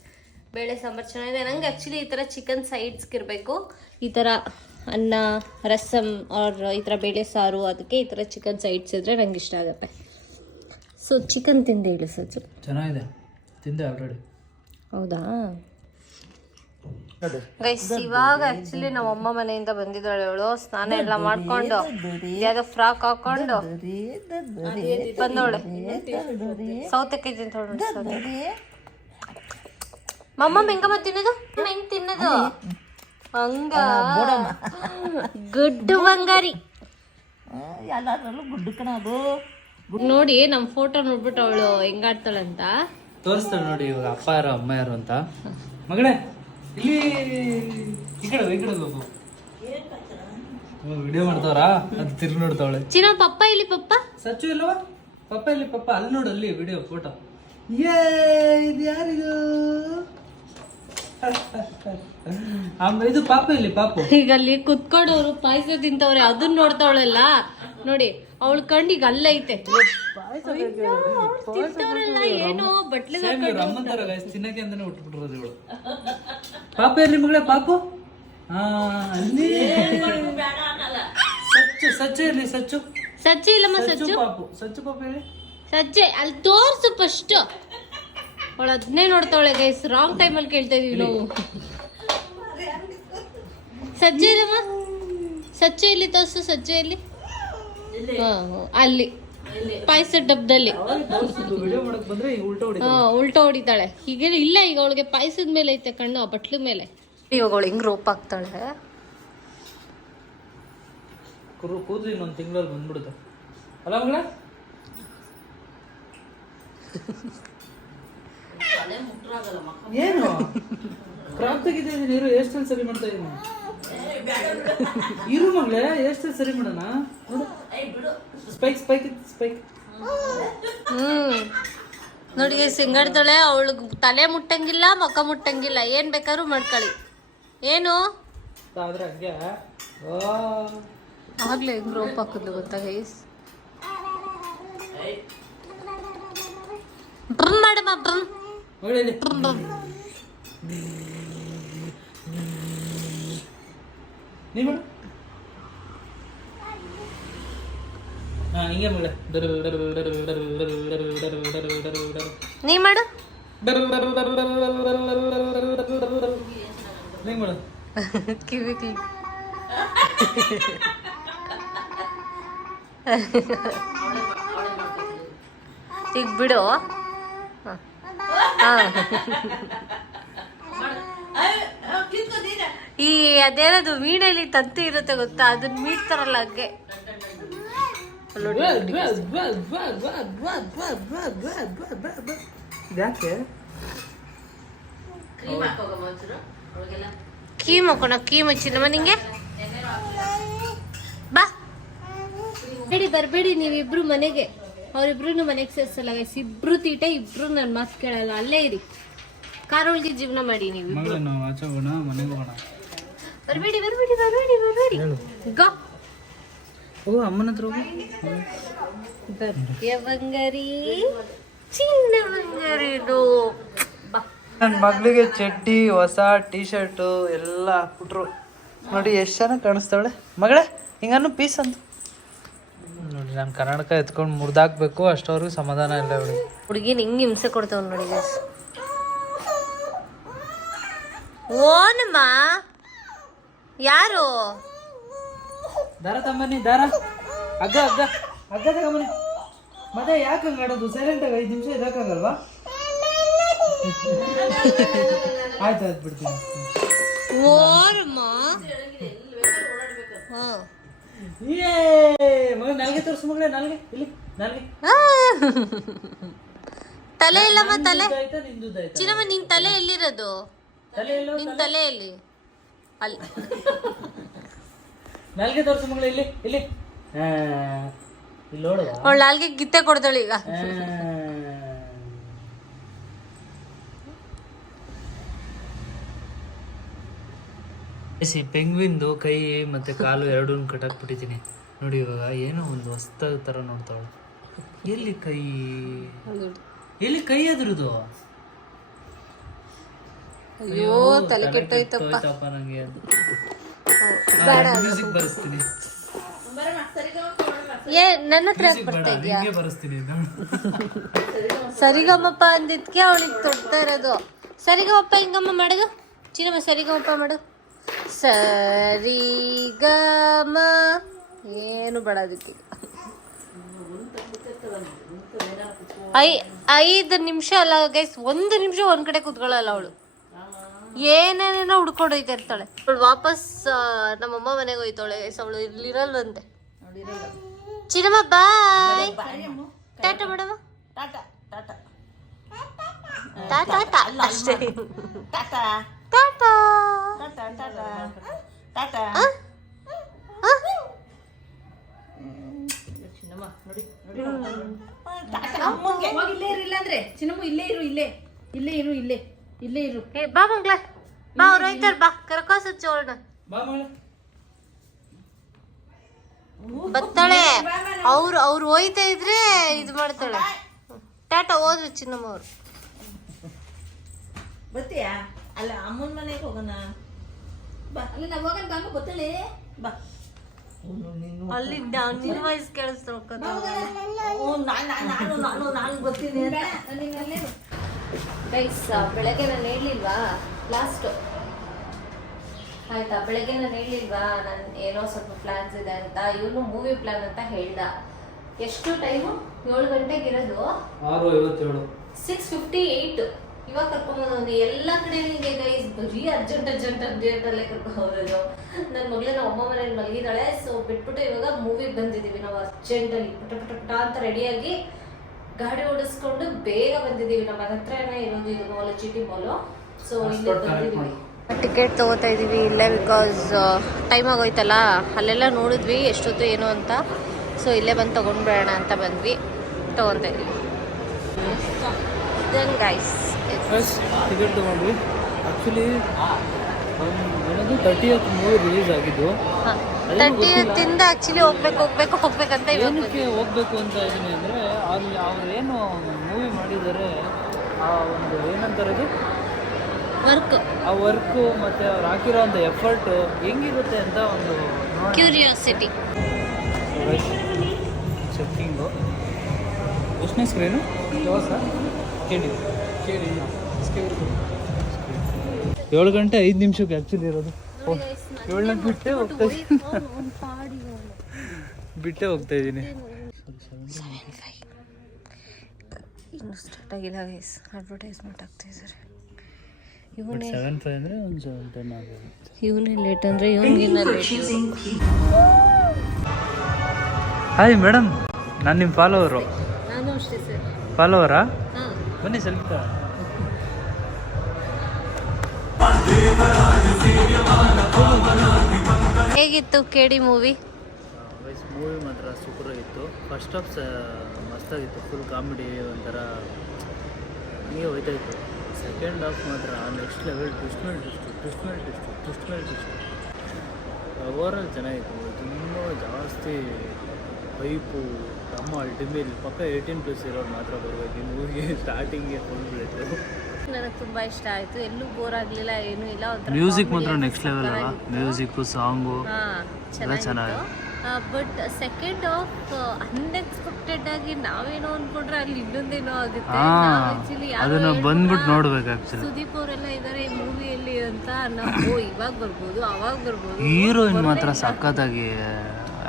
ಬೇಳೆ ಸಾಂಬಾರು ಚೆನ್ನಾಗಿದೆ. ನಂಗೆ ಆ್ಯಕ್ಚುಲಿ ಈ ಥರ ಚಿಕನ್ ಸೈಡ್ಸ್ಗೆ ಇರಬೇಕು. ಈ ಥರ ಅನ್ನ, ರಸಮ್ ಆರ್ ಈ ಥರ ಬೇಳೆ ಸಾರು, ಅದಕ್ಕೆ ಈ ಥರ ಚಿಕನ್ ಸೈಡ್ಸ್ ಇದ್ದರೆ ನಂಗೆ ಇಷ್ಟ ಆಗುತ್ತೆ. ಸೊ ಚಿಕನ್ ತಿಂದೆ ಹೇಳಿ ಸಜ್ಜು. ಚೆನ್ನಾಗಿದೆ, ತಿಂದೆ ಆಲ್ರೆಡಿ. ಹೌದಾ ಗೈಸ್, ಇವಾಗ ಆ್ಯಕ್ಚುಲಿ ನಮ್ಮ ಅಮ್ಮ ಮನೆಯಿಂದ ಬಂದಿದ್ದಾಳೆ. ಅವಳು ಸ್ನಾನ ಎಲ್ಲ ಮಾಡ್ಕೊಂಡು ಯಾವುದೋ ಫ್ರಾಕ್ ಹಾಕೊಂಡು ಬಂದವಳೆ. ಸೌತೆಕಾಯಿ ತಿಂತವಳು. ಮಮ್ಮ ಹೆಂಗಮ್ಮ ತಿನ್ನೋದು, ಹೆಂಗ್ ತಿನ್ನೋದು ಹಂಗ ಗುಡ್ಡು ಬಂಗಾರಿ. ನೋಡಿ ನಮ್ಮ ಫೋಟೋ ನೋಡ್ಬಿಟ್ಟು ಅವಳು ಹೆಂಗಾಡ್ತಾಳಂತ ತೋರಿಸ್ತಾಳೆ ನೋಡಿ. ಇವಾಗ ಅಪ್ಪ ಯಾರು ಅಮ್ಮ ಯಾರು ಅಂತ. ಮಗಳೇ ಇಲ್ಲಿ ಈ ಕಡೆ ಹೋಗು. ವಿಡಿಯೋ ಮಾಡ್ತಾವ್ರಾ? ಅದು ತಿರ್ಗಿ ನೋಡ್ತಾವಳೆ. ಚಿನ್ನ ಪಪ್ಪ ಇಲ್ಲಿ, ಪಪ್ಪ ಸಚ್ಚು ಇಲ್ಲವಾ? ಪಪ್ಪ ಇಲ್ಲಿ, ಪಪ್ಪ ಅಲ್ಲಿ ನೋಡು, ಅಲ್ಲಿ ವಿಡಿಯೋ ಫೋಟೋ. ಇದು ಯಾರಿದು? ಇದು ಪಾಪ ಇಲ್ಲಿ, ಪಾಪು. ಈಗ ಅಲ್ಲಿ ಕುತ್ಕೊಂಡವ್ರು ಪಾಯಸ ತಿಂತವ್ರೆ, ಅದನ್ನ ನೋಡ್ತಾವಳೆಲ್ಲ ನೋಡಿ. ಅವಳ ಕಣ್ಣು ಈಗ ಅಲ್ಲ ಐತೆ. ಏನೋ ಬಟ್ಲೆ ತಿನ್ನಕ್ಕೆ ಅಂತಾನೆ ಉಟ್ಬಿಟ್ಟಿರೋದು ಇವಳು. ಪಾಪ ಎಲ್ಲಿ ಮಗಳೇ? ಪಾಪು ಅಲ್ಲಿ. ಸಚ್ಚು ಇರ್ಲಿ, ಸಚ್ಚು ಸಚ್ಚಿ ಇಲ್ಲಮ್ಮ, ಸಚ್ಚು ಪಾಪು, ಸಚ್ಚು ಪಾಪ ಹೇಳಿ. ಸಜ್ಜೆ ಅಲ್ಲಿ ತೋರ್ಸು ಫಸ್ಟ್. ಅವಳು ಅದನ್ನೇ ನೋಡ್ತಾವಳೆ ಗೈಸ್. ರಾಂಗ್ ಟೈಮಲ್ಲಿ ಕೇಳ್ತಾ ಇದೀವಿ ನಾವು. ಸಜ್ಜೆ ಇಲ್ಲಮ್ಮ, ಸಚ್ಚೆ ಇಲ್ಲಿ ತೋರ್ಸು. ಸಜ್ಜೆ ಇಲ್ಲಿ, ಅಲ್ಲಿ ಪಾಯಸ ಡಬ್ಬದಲ್ಲಿ ಉಲ್ಟಾ ಹೊಡಿತಾಳೆ. ಈಗ ಇಲ್ಲ, ಈಗ ಅವಳಿಗೆ ಪಾಯಸದ ಮೇಲೆ ಐತೆ ಕಣ್ಣು, ಆ ಬಟ್ಲು ಮೇಲೆ. ಇವಾಗ ಅವಳು ಹೆಂಗ್ ರೋಪ್ ಆಗ್ತಾಳೆ. ಕೂದಲು ಇನ್ನೊಂದು ತಿಂಗಳಲ್ಲಿ ಬಂದ್ಬಿಡುತ್ತೆ ಅಲ್ಲ ಮಗಳ? ಏನು ಕ್ರಾಪ್ ತೆಗಿತಾ ನೀರು ಎಷ್ಟು ಸರಿ ಮಾಡ್ತಾ ಇದೀನಿ. ಇರು ಮಗಳೇ, ಎಷ್ಟು ಸರಿ ಮಾಡೋಣ ನೋಡು. Spike spike spike. ನೋಡಿ ಸಿಂಗಡ್ದಳೆ. ಅವಳಿಗೆ ತಲೆ ಮುಟ್ಟಂಗಿಲ್ಲ, ಮುಖ ಮುಟ್ಟಂಗಿಲ್ಲ, ಏನ್ ಬೇಕಾದ್ರೂ ಮಾಡ್ಕೊಳ್ಳಿ. ಏನು ಆದ್ರೆ ಹಂಗೆ ಆಗ್ಲೇ ಹೆಂಗ್ ರೋಪ್ ಹಾಕಿದ್ಲು ಗೊತ್ತಾ ಗೈಸ್. ಮಾಡಮ್ಮ ಹಿಂಗೆ ಮಳೆ ನೀ ಮಾಡು. ಕಿವಿ ಕಿವಿ ಈಗ ಬಿಡು. ಈ ಅದೇನದು ವೀಣೆಯಲ್ಲಿ ತಂತಿ ಇರುತ್ತೆ ಗೊತ್ತಾ, ಅದನ್ನ ಮೀಡ್ತಾರಲ್ಲ ಹಂಗೆ. ಕೀಮ್ ಹಾಕೋಣ, ಕೀಮ್ ಹಚ್ಚಿಲ್ಲಮ್ಮ ನಿಂಗೆ. ಬಾ ಬೇಡಿ, ಬರ್ಬೇಡಿ ನೀವಿಬ್ರು ಮನೆಗೆ. ಅವ್ರಿಬ್ರು ಮನೆಗೆ ಸೇರ್ಸಲ್ಲ ಗೈಸ್. ಇಬ್ರು ತೀಟೆ, ಇಬ್ರು ನನ್ನ ಮಾತು ಕೇಳಲ್ಲ. ಅಲ್ಲೇ ಇರಿ, ಕಾರೊಳಗೆ ಜೀವನ ಮಾಡಿ ನೀವು. ಬರ್ಬೇಡಿ ಬರ್ಬೇಡಿ ಬರ್ಬೇಡಿ ಬರ್ಬೇಡಿ ಗೋ ಹೋಗು ಅಮ್ಮನ ಹತ್ರ ಹೋಗು. ಭವ್ಯ ಬಂಗಾರಿ ಚಿನ್ನ ಬಂಗಾರಿದು ಬಾ. ನನ್ನ ಮಗಳಿಗೆ ಚಡ್ಡಿ ಹೊಸ ಟೀ ಶರ್ಟು ಎಲ್ಲ ಹಾಕ್ಬಿಟ್ರು ನೋಡಿ ಎಷ್ಟು ಚೆನ್ನಾಗಿ ಕಾಣಿಸ್ತಾಳೆ ಮಗಳೇ. ಹಿಂಗನ್ನು ಪೀಸ್ ಅಂತ ನೋಡಿ. ನಾನು ಕನ್ನಡಕ ಎತ್ಕೊಂಡು ಮುರಿದಾಕ್ಬೇಕು ಅಷ್ಟವ್ರಿಗೂ ಸಮಾಧಾನ ಇಲ್ಲ ಅವಳಿಗೆ. ಹುಡುಗಿನ ಹಿಂಗ್ ಹಿಂಸೆ ಕೊಡ್ತಾವ್ ನೋಡಿ guys. ಓನಮ್ಮ ಯಾರು ದಾರ ತಮ್ಮನಿ ದಾರ ಹಗ್ಗ ಹಗ್ಗ ಹಗ್ಗ ತಗೊಂಬನಿ. ಮತ್ತೆ ಯಾಕೆ ಹಂಗೆ ಆಡೋದು? ಸೈಲೆಂಟಾಗಿ 5 ನಿಮಿಷ ಇರೋಕ್ಕಾಗಲ್ವಾ? ಆಯ್ತು ಆಯ್ತು ಬಿಡ್ತೀನಿ. ಓನಮ್ಮ ಮಗ ನಾಲ್ಗೆ ತೋರಿಸು ಮಗಳೇ. ನಾಲ್ಗೆ ಇಲ್ಲಿ ನಾಲ್ಗೆ ತಲೆ ಇಲ್ಲಮ್ಮ ತಲೆ. ಆಯ್ತಾ ನಿಂದುದಾಯ್ತಾ? ಚಿನ್ನಮ್ಮ ನಿನ್ ತಲೆ ಎಲ್ಲಿರೋದು? ತಲೆ ಎಲ್ಲೋ ನಿನ್ ತಲೆ ಎಲ್ಲಿ? ಅಲ್ಲಿ ನಾಲ್ಗೆ ತೋರಿಸು ಮಗಳೇ. ಇಲ್ಲಿ ಇಲ್ಲಿ ಇಲ್ಲಿ ನೋಡುವ. ಅವಳು ನಾಲ್ಗೆ ಗಿತ್ತೆ ಕೊಡ್ತಾಳೆ ಈಗ. ಪೆಂಗ್ವಿನ್ದು ಕೈ ಮತ್ತೆ ಕಾಲು ಎರಡೂ ಕಟ್ಟಾಕ್ಬಿಟ್ಟಿದ್ದೀನಿ ನೋಡಿ. ಇವಾಗ ಏನೋ ಒಂದು ಹೊಸ್ತಾಗ ತರ ನೋಡ್ತಾವಳು. ಎಲ್ಲಿ ಕೈ? ಎಲ್ಲಿ ಕೈ ಅದ್ರದ್ದು? ಅಯ್ಯೋ ತಲೆ ಕೆಟ್ಟೋಯ್ತಪ್ಪ ನಂಗೆ. ಅದು ಬೇಡ ಮ್ಯೂಸಿಕ್ ಬರೆಸ್ತೀನಿ. ಏ ನನ್ನ ಹತ್ರ ಬರ್ತಾ ಇದ್ಯಾ? ಹಿಂಗೆ ಬರೆಸ್ತೀನಿ. ಸರಿಗಮ್ಮಪ್ಪ ಅಂದಿದ್ಕೆ ಅವಳಿಗೆ ತೊಡ್ತಾ ಇರೋದು. ಸರಿಗಮಪ್ಪ ಹಿಂಗಮ್ಮ ಮಾಡೋದು. ಚಿನ್ನಮ್ಮ ಸರಿಗಮಪ್ಪ ಮಾಡು. ಸರಿಗಮ ಏನು ಬೇಡ ಅದಕ್ಕೆ. 5 ನಿಮಿಷ ಅಲ್ಲ ಗೈಸ್, 1 ನಿಮಿಷ ಒಂದ್ ಕಡೆ ಕೂತ್ಕೊಳ್ಳಲ್ಲ ಅವಳು. ಏನೇನೇನೋ ಹುಡ್ಕೊಂಡೋಯ್ತಾ ಇರ್ತಾಳೆ ಅವಳು. ವಾಪಸ್ ನಮ್ಮಮ್ಮ ಮನೆಗೆ ಹೋಯ್ತಾಳೆ ಗೈಸ್. ಅವಳು ಇಲ್ಲಿರಲ್ವಂತೆ. ಚಿನ್ನಮ್ಮ ಬಾಯ್ ಟಾಟಾ ಮಾಡಮ್ಮ. ಟಾಟಾ ಅಷ್ಟೇ. ಟಾಟಾ ಬಾ ಮಂಗ್ಲ ಬಾ. ಅವ್ರು ಹೋಯ್ತಾರ ಬಾ. ಕರ್ಕೋಸ ಚೋರ್ಣ ಬರ್ತಾಳೆ. ಅವ್ರು ಹೋಯ್ತಾ ಇದ್ರೆ ಇದು ಮಾಡ್ತಾಳೆ. ಟಾಟಾ ಹೋದ್ರು ಚಿನ್ನಮ್ಮ ಅವ್ರು. ಬರ್ತೀಯಾ? ಅಲ್ಲ ಅಮ್ಮನ ಮನೆಗೆ ಹೋಗೋಣ ಬಾ. ಅಲ್ಲಿ ನಾವು ಹೋಗೋಣ ಬಾಮ ಗೊತ್ತಳೆ ಬಾ. ಅಲ್ಲಿ ನಿನ್ನ ವಾಯ್ಸ್ ಕೇಳಿಸ್ತಾ ನಾನು ಬರ್ತೀನಿ ಅಂತ. ಗೈಸ್ ಬೆಳಗ್ಗೆ ನಾನು ಹೇಳಿಲ್ವಾ ಲಾಸ್ಟ್ ಆಯ್ತಾ? ಬೆಳಗ್ಗೆ ನಾನು ಹೇಳಿಲ್ವಾ ನಾನು ಏನೋ ಸ್ವಲ್ಪ ಪ್ಲಾನ್ಸ್ ಇದೆ ಅಂತ. ಇವನು ಮೂವಿ ಪ್ಲಾನ್ ಅಂತ ಹೇಳ್ದ. ಎಷ್ಟು ಟೈಮು? 7 ಗಂಟೆಗೆ ಇರೋದು. 6:58 ಇವಾಗ ಕರ್ಕೊಂಬಂದು ಎಲ್ಲ ಕಡೆ ನಿಮಗೆ ಗೈಸ್ ಬರೀ ಅರ್ಜೆಂಟ್ ಅಲ್ಲೇ ಕರ್ಕೊಂಡ್ಬರೋದು. ನನ್ನ ಮಗಳನ್ನ ಅಮ್ಮ ಮನೇಲಿ ಮಲಗಿದ್ದಾಳೆ. ಸೊ ಬಿಟ್ಬಿಟ್ಟು ಇವಾಗ ಮೂವಿಗೆ ಬಂದಿದ್ದೀವಿ ನಾವು ಅರ್ಜೆಂಟಲ್ಲಿ. ಪಟ ಅಂತ ರೆಡಿಯಾಗಿ ಗಾಡಿ ಓಡಿಸ್ಕೊಂಡು ಬೇಗ ಬಂದಿದ್ದೀವಿ. ನಮ್ಮ ಹತ್ರನೇ ಇರೋದು ಇದು ಮಾಲ್, GT ಮಾಲು. ಸೊ ಇಲ್ಲಿ ಬಂದಿದ್ದೀವಿ. ಟಿಕೆಟ್ ತಗೋತಾ ಇದ್ದೀವಿ ಇಲ್ಲೇ, ಬಿಕಾಸ್ ಟೈಮ್ ಆಗೋಯ್ತಲ್ಲ. ಅಲ್ಲೆಲ್ಲ ನೋಡಿದ್ವಿ ಎಷ್ಟೊತ್ತು ಏನು ಅಂತ. ಸೊ ಇಲ್ಲೇ ಬಂದು ತೊಗೊಂಡ್ಬೇಡ ಅಂತ ಬಂದ್ವಿ, ತೊಗೊತಾ ಇದ್ದೀವಿ. ದೆನ್ ಗೈಸ್ ಟಿಕೆಟ್ ತೊಗೊಂಡ್ವಿ. ಆ್ಯಕ್ಚುಲಿ ಏನದು 30th ಮೂವಿ ರಿಲೀಸ್ ಆಗಿದ್ದು. 30th ಆ್ಯಕ್ಚುಲಿ ಹೋಗ್ಬೇಕಂತ ಏನಕ್ಕೆ ಹೋಗ್ಬೇಕು ಅಂತ ಇದ್ದೀನಿ ಅಂದರೆ, ಅಲ್ಲಿ ಅವ್ರು ಏನು ಮೂವಿ ಮಾಡಿದ್ದಾರೆ ಆ ಒಂದು ಏನಂತಾರೆ ಇದು ವರ್ಕ್, ಆ ವರ್ಕು ಮತ್ತು ಅವ್ರು ಹಾಕಿರೋ ಒಂದು ಎಫರ್ಟು ಹೆಂಗಿರುತ್ತೆ ಅಂತ ಒಂದು ಕ್ಯೂರಿಯಾಸಿಟಿ. ಚೆಕ್ಕಿಂಗು ಎಷ್ಟನೇ ಸ್ಕ್ರೀನು? ಕೇಳಿ 7 ಗಂಟೆ 5 ನಿಮಿಷಕ್ಕೆ ಆ್ಯಕ್ಚುಲಿ ಇರೋದು. 7 ಬಿಟ್ಟೇ ಹೋಗ್ತಾ ಇದ್ದೀನಿ. ಇನ್ನು ಸ್ಟಾರ್ಟ್ ಆಗಿಲ್ಲ ಗೈಸ್, ಅಡ್ವರ್ಟೈಸ್ಮೆಂಟ್ ಆಗ್ತಾ ಇದ್ದಾರೆ. 7:05 ಅಂದರೆ ಒಂದು 7:10 ಆಗುತ್ತೆ. ಇವನೇ ಲೇಟ್ ಅಂದರೆ ಇವನಿಗಿನ್ನ ಲೇಟ್. ಹಾಯ್ ಮೇಡಮ್, ನಾನು ನಿಮ್ಮ ಫಾಲೋವರು. ನಾನು ಅಷ್ಟೇ ಸರ್. ಫಾಲೋವರಾ? ಹಾಂ ಬನ್ನಿ ಸ್ವಲ್ಪ. ಹೇಗಿತ್ತು KD ಮೂವಿ? ಮೂವಿ ಮಾತ್ರ ಸೂಪರ್ ಆಗಿತ್ತು. ಫಸ್ಟ್ ಹಾಫ್ ಮಸ್ತಾಗಿತ್ತು, ಫುಲ್ ಕಾಮಿಡಿ ಒಂಥರ ಹೀಗೆ ಹೋಯ್ತಾ ಇತ್ತು. ಸೆಕೆಂಡ್ ಹಾಫ್ ಮಾತ್ರ ನೆಕ್ಸ್ಟ್ ಲೆವೆಲ್. ಟ್ವಿಸ್ಟ್ ಮೇಲೆ ಟ್ವಿಸ್ಟ್. ಓವರಾಲ್ ಚೆನ್ನಾಗಿತ್ತು. ತುಂಬ ಜಾಸ್ತಿ ಪೈಪು ನಮ್ಮ ಅಲ್ಟಿಮೇಟ್ ಪಕ್ಕ 18+ ಇರೋರು ಮಾತ್ರ ಬರಬೇಕು. ಈ ಮೂವಿಗೆ ಸ್ಟಾರ್ಟಿಂಗ್ಗೆ ಫುಲ್ ಬಿಟ್ಟು ನನಗೆ ತುಂಬ ಇಷ್ಟ ಆಯಿತು. ಎಲ್ಲೂ ಬೋರ್ ಆಗಲಿಲ್ಲ, ಏನೂ ಇಲ್ಲ. ಮ್ಯೂಸಿಕ್ ಮಾತ್ರ ನೆಕ್ಸ್ಟ್ ಲೆವೆಲ್ ಅಲ್ಲ, ಮ್ಯೂಸಿಕ್ಕು ಸಾಂಗು ಚೆನ್ನಾಗಿತ್ತು. ಬಟ್ ಸೆಕೆಂಡ್ ಆಫ್ ಅನ್ಎಕ್ಸ್ಪೆಕ್ಟೆಡ್ ಆಗಿ ನಾವೇನೋ ಅನ್ಕೊಂಡ್ರೆ ಅಲ್ಲಿ ಇನ್ನೊಂದೇನೋ ಆಗುತ್ತೆ. ಅದನ್ನ ಬಂದ್ಬಿಟ್ಟು ನೋಡ್ಬೇಕು. ಆಕ್ಚುಲಿ ಸುದೀಪ್ ಅವರೆಲ್ಲ ಇದ್ದಾರೆ ಈ ಮೂವಿಯಲ್ಲಿ ಅಂತ ನಾವು ಇವಾಗ ಬರ್ಬೋದು, ಅವಾಗ ಬರ್ಬೋದು. ಹೀರೋಯಿನ್ ಮಾತ್ರ ಸಖತ್ತಾಗಿ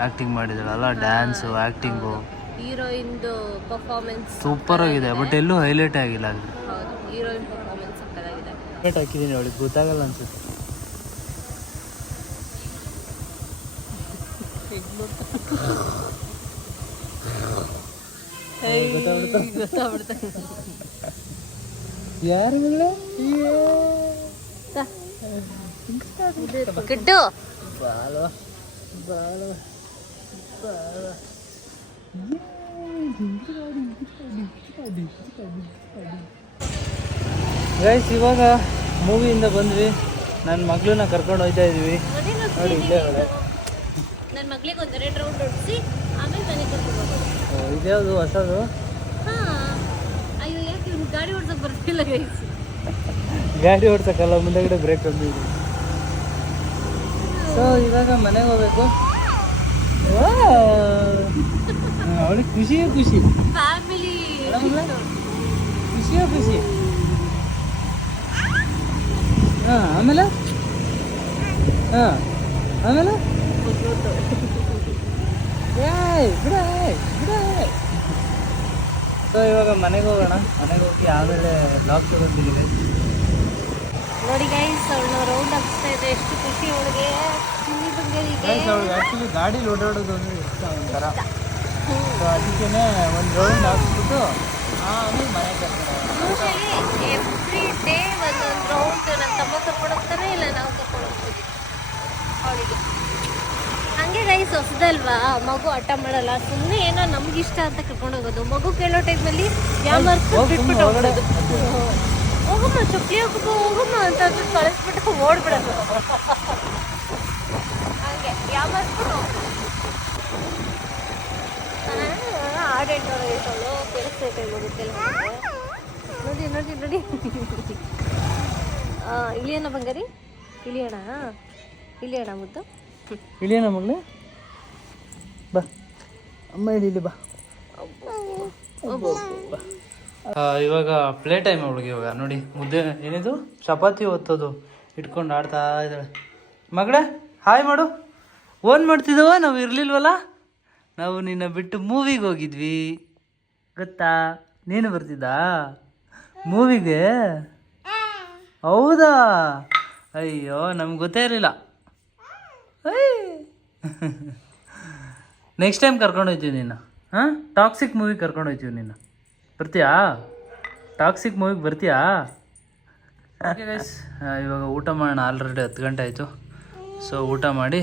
ಆಕ್ಟಿಂಗ್ ಮಾಡಿದಾಳಲ್ಲ, ಡ್ಯಾನ್ಸು, ಆಕ್ಟಿಂಗು, ಹೀರೋಯಿನ್ದು ಪರ್ಫಾರ್ಮೆನ್ಸ್ ಸೂಪರ್ ಆಗಿದೆ. ಬಟ್ ಎಲ್ಲೂ ಹೈಲೈಟ್ ಆಗಿಲ್ಲ. ಹೌದು, ಹೀರೋಯಿನ್ ಪರ್ಫಾರ್ಮೆನ್ಸ್ ಸಕ್ಕತ್ತಾಗಿದೆ. ಹೈಲೈಟ್ ಹಾಕಿದ್ದೀನಿ ಅವಳಿಗೆ ಗೊತ್ತಾಗಲ್ಲ ಅನ್ಸುತ್ತೆ. ಯಾರು ಕಿಟ್ಟು ಗೈಸ್, ಇವಾಗ ಮೂವಿಯಿಂದ ಬಂದ್ವಿ. ನನ್ನ ಮಗಳನ್ನ ಕರ್ಕೊಂಡು ಹೋಗ್ತಾ ಇದೀವಿ. ನೋಡಿ ಇಲ್ಲೇ ಅವಳೆ. ನನ್ನ ಮಗಳಿಗೆ ಒಂದು 2 ರೌಂಡ್ ಹೊಡಿಸಿ ಆಮೇಲೆ ಮನೆಗೆ ಕರ್ಕೊಂಡು ಹೋಗೋದು. ಇದ್ಯಾವುದು ಹೊಸದು? ಹಾಂ, ಅಯ್ಯೋ ಯಾಕೆ ಇವ್ನು ಗಾಡಿ ಓಡ್ಸೋಕೆ ಬರ್ತಿಲ್ಲ ಗೈಸ್. ಗಾಡಿ ಓಡ್ಸಕ್ಕಲ್ಲ, ಮುಂದೆಗಡೆ ಬ್ರೇಕ್ ಬಂದಿದ್ವಿ. ಸೊ ಇವಾಗ ಮನೆಗೆ ಹೋಗ್ಬೇಕು. ಅವಳಿಗೆ ಖುಷಿಯೇ ಖುಷಿ, ಫ್ಯಾಮಿಲಿ ಖುಷಿಯೇ ಖುಷಿ. ಹಾಂ, ಆಮೇಲೆ ಆಮೇಲೆ ಸೊ ಇವಾಗ ಮನೆಗೆ ಹೋಗೋಣ. ಮನೆಗೆ ಹೋಗಿ ಆಮೇಲೆ ಬ್ಲಾಗ್ ತಗೊಂಡಿದ್ದೀವಿ. ನೋಡಿ ಗೈಸ್, ಅವಳು ರೌಂಡ್ ಹಾಕ್ಸ್ತಾ ಇದೆ. ಎಷ್ಟು ಖುಷಿ ಅವಳಿಗೆ. ಅವ್ಳಿಗೆ ಆ್ಯಕ್ಚುಲಿ ಗಾಡೀಲಿ ಓಡಾಡೋದು ಅಂದರೆ ಇಷ್ಟ ಒಂಥರ. ಸೊ ಅದಕ್ಕೇ ಒಂದು ರೌಂಡ್ ಹಾಕ್ಸ್ಬಿಟ್ಟು ಆಮೇಲೆ ಮನೆ ಕರ್ಕೊಂಡು ಎವ್ರಿ ಡೇ ಒಂದೊಂದು ರೌಂಡ್ ನನ್ನ ತಮ್ಮ ಕರ್ಕೊಂಡು ಹೋಗ್ತಾನೆ, ಇಲ್ಲ ನಾವು ಕರ್ಕೊಂಡು ಹೋಗ್ತೀವಿ ಅವಳಿಗೆ. ಹಂಗೆ ಗೈಸ್, ಹೊಸದಲ್ವಾ, ಮಗು ಹಠ ಮಾಡಲ್ಲ. ಸುಮ್ಮನೆ ಏನೋ ನಮ್ಗಿಷ್ಟ ಅಂತ ಕರ್ಕೊಂಡು ಹೋಗೋದು. ಮಗು ಕೇಳೋ ಟೈಮಲ್ಲಿ ಯಾಮರ್ಸ್ಬಿಟ್ಟು ಬಿಟ್ಬಿಟ್ಟು ಹೋಗೋದು. ಹೋಗಮ್ಮ ಚುಕ್ಲಿ ಹೋಗಮ್ಮ ಅಂತ ಕಳಿಸ್ಬಿಟ್ಟು ಓಡ್ಬಿಡೋದು. ಹಂಗೆ ಯಾಮರ್ಸ್ಬಿಟ್ಟು ಆಡೇಟೋಳು ಕೇಳಿಸ್ತೈತೆ ಮಗುತ್ತೆಲ್ಲ. ನೋಡಿ ನೋಡಿ ನೋಡಿ, ಇಳಿಯೋಣ ಬಂಗಾರಿ, ಇಳಿಯೋಣ ಇಳಿಯೋಣ ಮುದ್ದು, ಇಳಿಯೋಣ ಮಗಳೇ, ಬಾ ಅಮ್ಮ ಇಳೀಲಿ ಬಾ. ಇವಾಗ ಪ್ಲೇ ಟೈಮ್ ಅವಳಿಗೆ. ಇವಾಗ ನೋಡಿ ಮುದ್ದೆ ಏನಿದು ಚಪಾತಿ ಒತ್ತೋದು ಇಟ್ಕೊಂಡು ಆಡ್ತಾ ಇದ್ದಾಳೆ. ಮಗಳೇ ಹಾಯ್ ಮಾಡು. ಓನ್ ಮಾಡ್ತಿದ್ದವ, ನಾವು ಇರಲಿಲ್ವಲ್ಲ. ನಾವು ನಿನ್ನ ಬಿಟ್ಟು ಮೂವಿಗೆ ಹೋಗಿದ್ವಿ ಗೊತ್ತಾ. ನೀನು ಬರ್ತಿದ್ದ ಮೂವಿಗೆ? ಹೌದಾ? ಅಯ್ಯೋ, ನಮ್ಗೆ ಗೊತ್ತೇ ಇರಲಿಲ್ಲ. ನೆಕ್ಸ್ಟ್ ಟೈಮ್ ಕರ್ಕೊಂಡು ಹೋಗ್ತೀವಿ ನಿನ್ನ. ಹಾಂ, ಟಾಕ್ಸಿಕ್ ಮೂವಿಗೆ ಕರ್ಕೊಂಡು ಹೋಗ್ತೀವಿ ನಿನ್ನ. ಬರ್ತೀಯಾ? ಟಾಕ್ಸಿಕ್ ಮೂವಿಗೆ ಬರ್ತೀಯಾ? ಓಕೆ ಗೈಸ್, ಇವಾಗ ಊಟ ಮಾಡೋಣ. ಆಲ್ರೆಡಿ 10 ಗಂಟೆ ಆಯಿತು. ಸೊ ಊಟ ಮಾಡಿ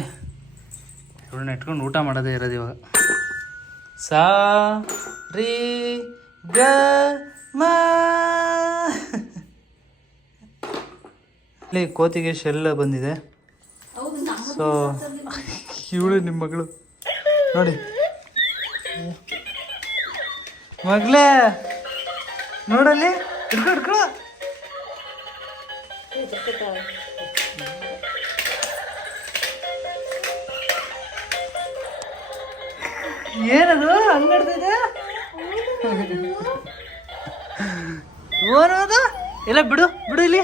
ಇವಳನ್ನ ಇಟ್ಕೊಂಡು ಊಟ ಮಾಡೋದೇ ಇರೋದು ಇವಾಗ. ಸಾ ರೀ ಗ ಮ. ಇಲ್ಲಿ ಕೋತಿಗೆ ಶೆಲ್ ಬಂದಿದೆ. ಸೊ ಇವಳು ನಿಮ್ಮ ಮಗಳು ನೋಡಿ. ಮಗಳೇ ನೋಡಲ್ಲಿ, ಹಿಡ್ಕೊ. ಏನದು ಹಂಗಡ್ತಿದೆ? ಓನೋದು ಇಲ್ಲ, ಬಿಡು ಇಲ್ಲಿ.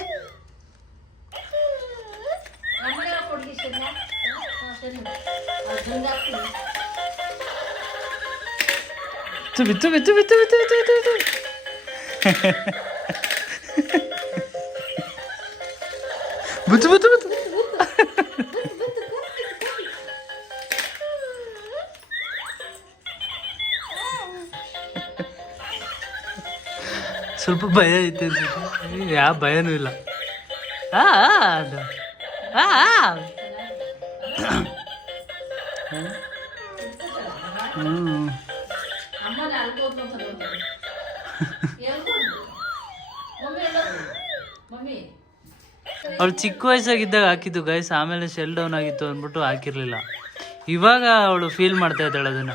ಬಿತ್ತು ಸ್ವಲ್ಪ ಭಯ ಐತೆ ಅನ್ಸುತ್ತೆ. ಯಾವ ಭಯನೂ ಇಲ್ಲ. ಅದು ಅವಳು ಚಿಕ್ಕ ವಯಸ್ಸಾಗಿದ್ದಾಗ ಹಾಕಿದ್ದು ಗೈಸ್, ಆಮೇಲೆ ಶೆಲ್ ಡೌನ್ ಆಗಿತ್ತು ಅಂದ್ಬಿಟ್ಟು ಹಾಕಿರ್ಲಿಲ್ಲ. ಇವಾಗ ಅವಳು ಫೀಲ್ ಮಾಡ್ತಾ ಇದ್ದಾಳೆ ಅದನ್ನ.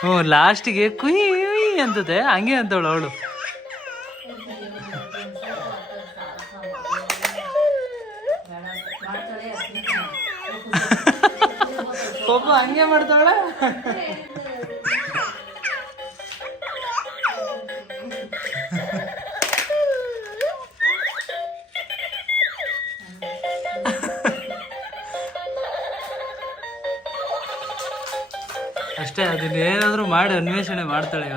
ಹ್ಞೂ, ಲಾಸ್ಟಿಗೆ ಕುಯ್ ಕುಯ್ ಅಂತದೆ, ಹಂಗೆ ಅಂತವಳು ಅವಳು. ಪಾಪ ಹಂಗೆ ಮಾಡ್ತಾವಳ. ಅಷ್ಟೇ, ಅದನ್ನ ಏನಾದ್ರು ಮಾಡಿ ಅನ್ವೇಷಣೆ ಮಾಡ್ತಾಳೆ ಈಗ.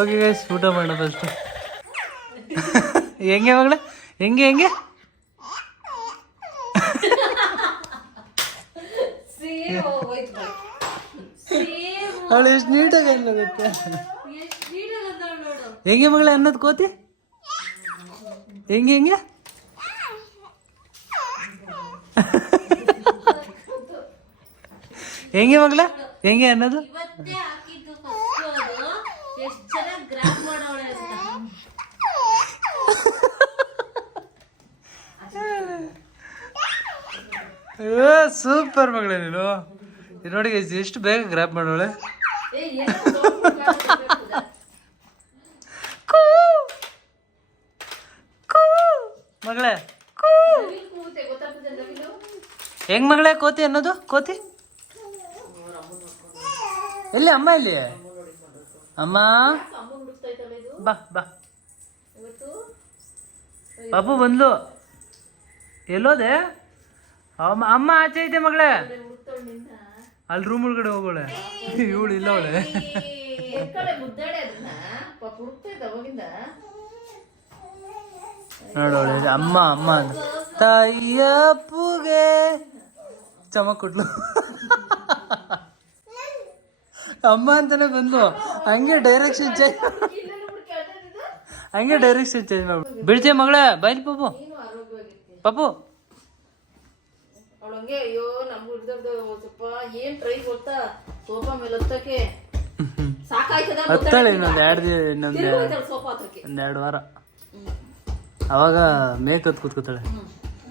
ಓಕೆ ಗೈಸ್, ಊಟ ಮಾಡೋಣ ಫಸ್ಟ್. ಹೆಂಗೆ ಮಗಳ, ಹೆಂಗೆ ಹೆಂಗೆ ಅವಳು ಎಷ್ಟು ನೀಟಾಗಿ ಅನ್ಲಾಗುತ್ತೆ. ಹೆಂಗೆ ಮಗಳ ಅನ್ನೋದು ಕೋತಿ, ಹೆಂಗೆ ಹೆಂಗೆ ಹೆಂಗೆ ಮಗಳ, ಹೆಂಗೆ ಅನ್ನೋದು. ಸೂಪರ್ ಮಗಳೇ ನೀನು. ನೋಡಿ ಎಷ್ಟು ಬೇಗ ಗ್ರಾಪ್ ಮಾಡೋಳೆ. ಮಗಳೇ ಹೆಂಗ್ ಮಗಳೇ ಕೋತಿ ಅನ್ನೋದು, ಕೋತಿ ಎಲ್ಲಿ ಅಮ್ಮ, ಎಲ್ಲಿ ಅಮ್ಮ, ಬಾ ಬಾ. ಬಾಬು ಬಂದ್ಲು, ಎಲ್ಲೋದೆ ಅಮ್ಮ, ಅಮ್ಮ ಆಚೆ ಐತೆ ಮಗಳೇ, ಅಲ್ಲಿ ರೂಮ್ ಒಳಗಡೆ ಹೋಗೋಳೆ. ಇವಳು ಇಲ್ಲ ಅವಳೆ. ನೋಡೋಳೆ ಅಮ್ಮ ಅಮ್ಮ ಅಂತ. ತಾಯಿಯಪ್ಪುಗೆ ಚಮಕ್ ಕೊಟ್ಲು. ಅಮ್ಮ ಅಂತಾನೆ ಬಂದು ಹಂಗೆ ಡೈರೆಕ್ಷನ್ ಚೇಂಜ್, ಹಂಗೆ ಡೈರೆಕ್ಷನ್ ಚೇಂಜ್ ಮಾಡ್ಬಿಡು. ಬಿಡ್ತೀಯ ಮಗಳೇ, ಬೈಲ್ ಪಾಪು, ಪಾಪು ಅವಳಂಗೆ. ಅಯ್ಯೋ ನಮ್ಗೂ ಹಿಡ್ದವ್ದು ಸ್ವಲ್ಪ ಏನ್ ಟ್ರೈ ಗೊತ್ತಾ, ಸೋಫಾ ಮೇಲೆ ಹತ್ತಕ್ಕೆ ಸಾಕಾಯ್ತದ. ಹತ್ತಾಳೆ ಇನ್ನೊಂದು 2 ದಿನ, ಸೋಫಾ ಹತ್ತಕ್ಕೆ 1-2 ವಾರ, ಅವಾಗ ಮೇಕತ್ ಕೂತ್ಕೋತಾಳೆ.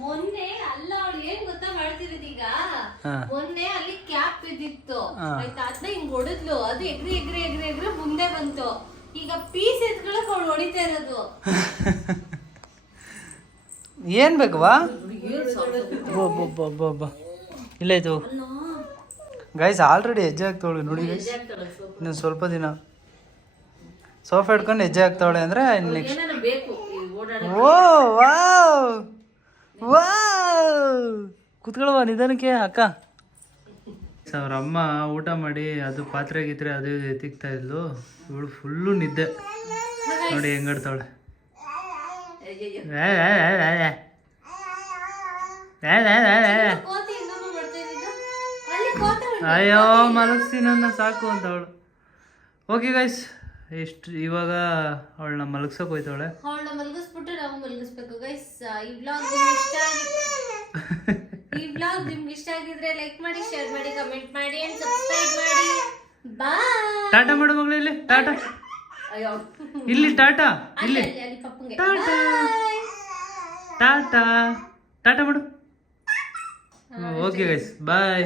ಮೊನ್ನೆ ಅಲ್ಲ, ಅವಳು ಏನ್ ಗೊತ್ತಾ ಮಾಡ್ತಿರೋದೀಗ, ಮೊನ್ನೆ ಅಲ್ಲಿ ಕ್ಯಾಪ್ ಬಿದ್ದಿತ್ತು ಆಯ್ತಾ, ಅದನ್ನ ಹಿಂಗ್ ಹೊಡೆದ್ಲು, ಅದು ಎಗ್ರಿ ಎಗ್ರಿ ಎಗ್ರಿ ಎಗ್ರಿ ಮುಂದೆ ಬಂತು. ಈಗ ಪೀಸ್ ಎತ್ಕೊಳಕ್ ಅವಳು ಹೊಡಿತಾ ಇರೋದು. ಏನ್ ಬೇಕವಾ, ಇಲ್ಲ ಆಯ್ತು ಗೈಸ್. ಆಲ್ರೆಡಿ ಹೆಜ್ಜೆ ಆಗ್ತಾವಳೆ ನೋಡಿ ಗೈಸ್. ಇನ್ನು ಸ್ವಲ್ಪ ದಿನ ಸೋಫಾ ಹಿಡ್ಕೊಂಡು ಹೆಜ್ಜೆ ಆಗ್ತಾವಳೆ ಅಂದ್ರೆ ನೆಕ್ಸ್ಟ್. ಓ ವಾವ್ ವಾವ್, ಕುತ್ಕೊಳವ ನಿಧಾನಕ್ಕೆ ಅಕ್ಕ. ಅವ್ರ ಅಮ್ಮ ಊಟ ಮಾಡಿ ಅದು ಪಾತ್ರೆ ಗೀತ್ರೆ ಅದು ಇದು ಎತ್ತಿಕ್ತಾ ಇದ್ಲು. ಇವಳು ಫುಲ್ಲು ನಿದ್ದೆ ನೋಡಿ ಹೆಂಗಾಡ್ತಾವಳೆ. ಅಯ್ಯೋ ಮಲಗಿಸ್ತೀನ ಸಾಕು ಅಂತ ಅವಳು. ಓಕೆ ಗೈಸ್, ಎಷ್ಟು ಇವಾಗ ಅವಳನ್ನ ಮಲಗ್ಸಕ್ ಹೋಯ್ತಾವಳೆ. ಅವಳನ್ನ ಮಲಗಿಸ್ಬಿಟ್ಟು ನಾವು ಮಲಗಿಸ್ಬೇಕು ಗೈಸ್. ಈ ವ್ಲಾಗ್ ನಿಮ್ಗೆ ಇಷ್ಟ ಆಗಿದ್ರೆ ಲೈಕ್ ಮಾಡಿ, ಶೇರ್ ಮಾಡಿ, ಕಮೆಂಟ್ ಮಾಡಿ ಅಂಡ್ ಸಬ್ಸ್ಕ್ರೈಬ್ ಮಾಡಿ. ಬಾಯ್. ಟಾಟಾ ಮಾಡು ಮಗಳು, ಇಲ್ಲಿ ಟಾಟಾ, ಇಲ್ಲಿ ಟಾಟಾ, ಇಲ್ಲಿ ಟಾಟಾ, ಟಾಟಾ ಟಾಟಾ ಮಾಡು. ಓಕೆ ಗೈಸ್, ಬಾಯ್.